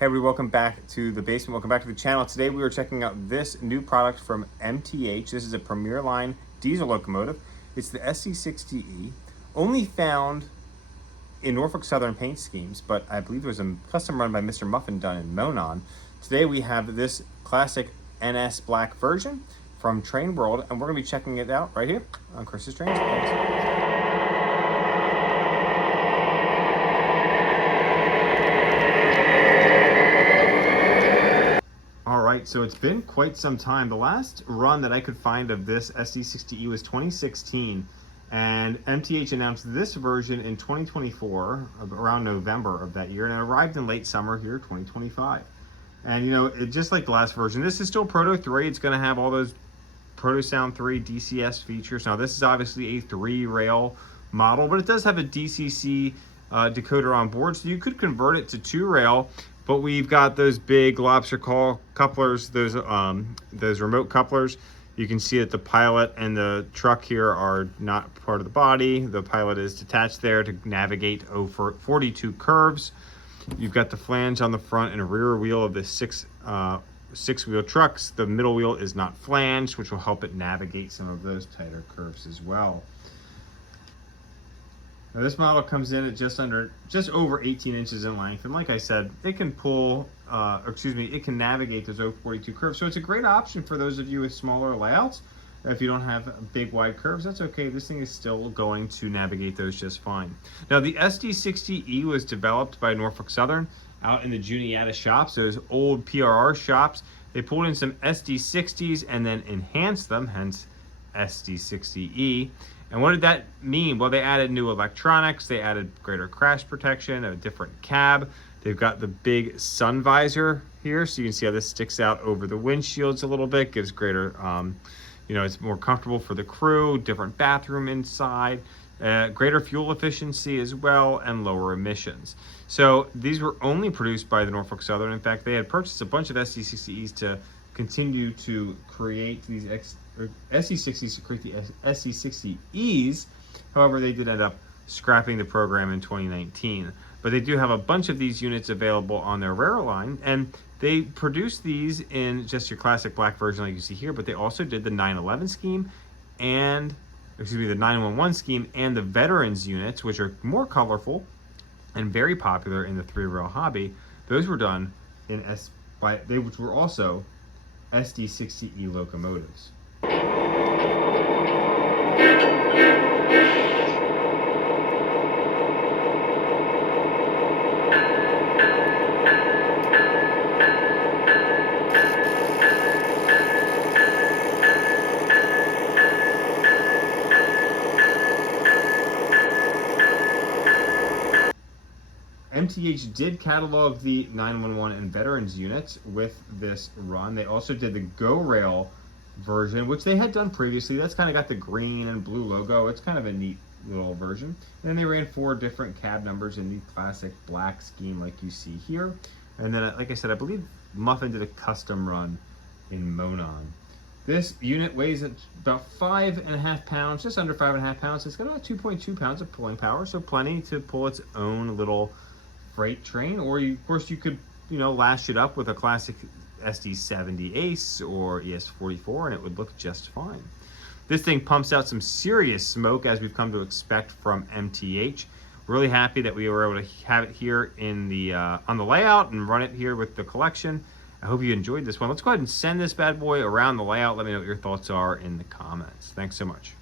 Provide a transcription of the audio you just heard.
Hey everybody, welcome back to the basement. Welcome back to the channel. Today we are checking out this new product from MTH. This is a Premier line diesel locomotive. It's the SD60E, only found in Norfolk Southern paint schemes, but I believe there was a custom run by Mr. Muffin done in Monon. Today we have this classic NS black version from Train World, and we're going to be checking it out right here on Chris's Trains. Alright, so it's been quite some time. The last run that I could find of this SD60E was 2016, and MTH announced this version in 2024, around November of that year, and it arrived in late summer here, 2025. And you know, just like the last version, this is still Proto 3. It's going to have all those Proto Sound 3 DCS features. Now this is obviously a 3-rail model, but it does have a DCC decoder on board, so you could convert it to 2-rail. But we've got those big lobster claw couplers, those remote couplers. You can see that the pilot and the truck here are not part of the body. The pilot is detached there to navigate over 42 curves. You've got the flange on the front and rear wheel of the six-wheel trucks. The middle wheel is not flanged, which will help it navigate some of those tighter curves as well. Now this model comes in at just over 18 inches in length, and like I said, it can it can navigate those 42 curves. So it's a great option for those of you with smaller layouts. If you don't have big wide curves, that's okay. This thing is still going to navigate those just fine. Now the SD60E was developed by Norfolk Southern out in the Juniata shops, those old PRR shops. They pulled in some SD60s and then enhanced them, hence SD60E. And what did that mean? Well, they added new electronics, they added greater crash protection, a different cab. They've got the big sun visor here, so you can see how this sticks out over the windshields a little bit, gives greater, it's more comfortable for the crew, different bathroom inside, greater fuel efficiency as well, and lower emissions. So these were only produced by the Norfolk Southern. In fact, they had purchased a bunch of SD60Es to continue to create these SD60s to create the SD60Es. However, they did end up scrapping the program in 2019. But they do have a bunch of these units available on their rare line, and they produced these in just your classic black version like you see here, but they also did the 911 scheme and, the 911 scheme and the veterans units, which are more colorful and very popular in the 3-rail hobby. Those were done in which were also SD60E locomotives. MTH did catalog the 911 and veterans units with this run. They also did the Go Rail version, which they had done previously. That's kind of got the green and blue logo. It's kind of a neat little version. And then they ran 4 different cab numbers in the classic black scheme like you see here. And then, like I said, I believe Muffin did a custom run in Monon. This unit weighs about 5.5 pounds, just under 5.5 pounds. It's got about 2.2 pounds of pulling power, so plenty to pull its own little freight train. Or of course you could lash it up with a classic SD70 Ace or ES44 and it would look just fine. This thing pumps out some serious smoke, as we've come to expect from MTH. Really happy that we were able to have it here in the on the layout and run it here with the collection. I hope you enjoyed this one. Let's go ahead and send this bad boy around the layout. Let me know what your thoughts are in the comments. Thanks so much.